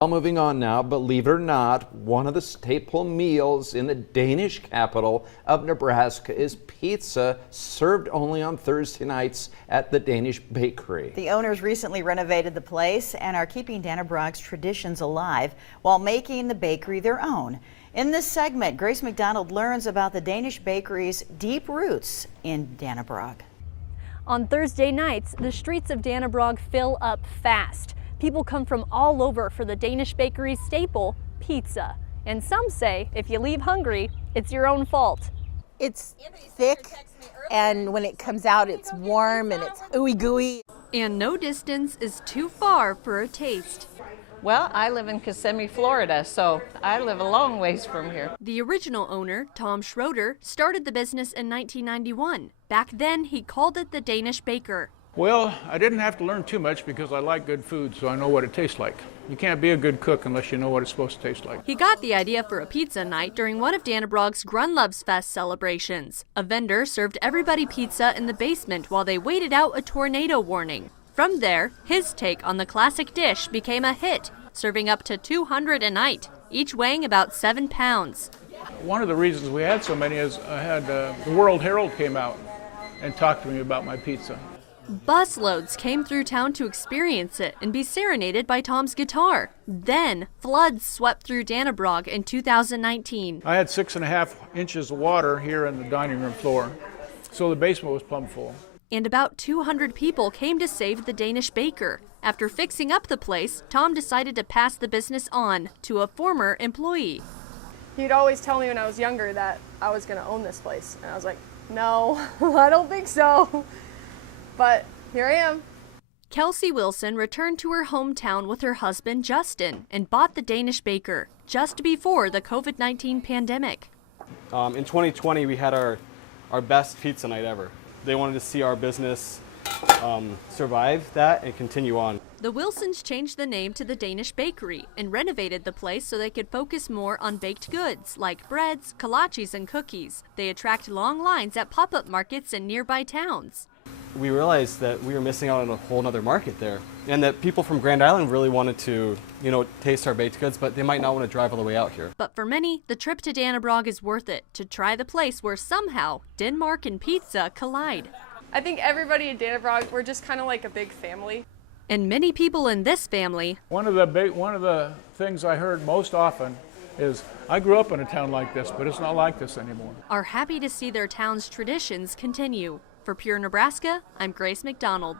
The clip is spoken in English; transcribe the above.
Well, moving on now, believe it or not, one of the staple meals in the Danish capital of Nebraska is pizza, served only on Thursday nights at the Danish Bakery. The owners recently renovated the place and are keeping Dannebrog's traditions alive while making the bakery their own. In this segment, Grace McDonald learns about the Danish Bakery's deep roots in Dannebrog. On Thursday nights, the streets of Dannebrog fill up fast. People come from all over for the Danish Bakery's staple, pizza. And some say if you leave hungry, it's your own fault. It's thick, and when it comes out, it's warm and it's ooey gooey. And no distance is too far for a taste. Well, I live in Kissimmee, Florida, so I live a long ways from here. The original owner, Tom Schroeder, started the business in 1991. Back then, he called it the Danish Baker. Well, I didn't have to learn too much because I like good food, so I know what it tastes like. You can't be a good cook unless you know what it's supposed to taste like. He got the idea for a pizza night during one of Dannebrog's Grunlovsfest celebrations. A vendor served everybody pizza in the basement while they waited out a tornado warning. From there, his take on the classic dish became a hit, serving up to 200 a night, each weighing about 7 pounds. One of the reasons we had so many is I had the World Herald came out and talked to me about my pizza. Busloads came through town to experience it and be serenaded by Tom's guitar. Then, floods swept through Dannebrog in 2019. I had 6.5 inches of water here in the dining room floor, so the basement was plumb full. And about 200 people came to save the Danish Baker. After fixing up the place, Tom decided to pass the business on to a former employee. He'd always tell me when I was younger that I was going to own this place. And I was like, no, I don't think so. But here I am. Kelsey Wilson returned to her hometown with her husband Justin and bought the Danish Baker just before the COVID-19 pandemic. In 2020, we had our best pizza night ever. They wanted to see our business survive that and continue on. The Wilsons changed the name to the Danish Bakery and renovated the place so they could focus more on baked goods like breads, kolaches, and cookies. They attract long lines at pop-up markets in nearby towns. We realized that we were missing out on a whole other market there, and that people from Grand Island really wanted to, taste our baked goods, but they might not want to drive all the way out here. But for many, the trip to Dannebrog is worth it to try the place where somehow Denmark and pizza collide. I think everybody in Dannebrog, we're just kind of like a big family. And many people in this family. One of the things I heard most often is, I grew up in a town like this, but it's not like this anymore. Are happy to see their town's traditions continue. For Pure Nebraska, I'm Grace McDonald.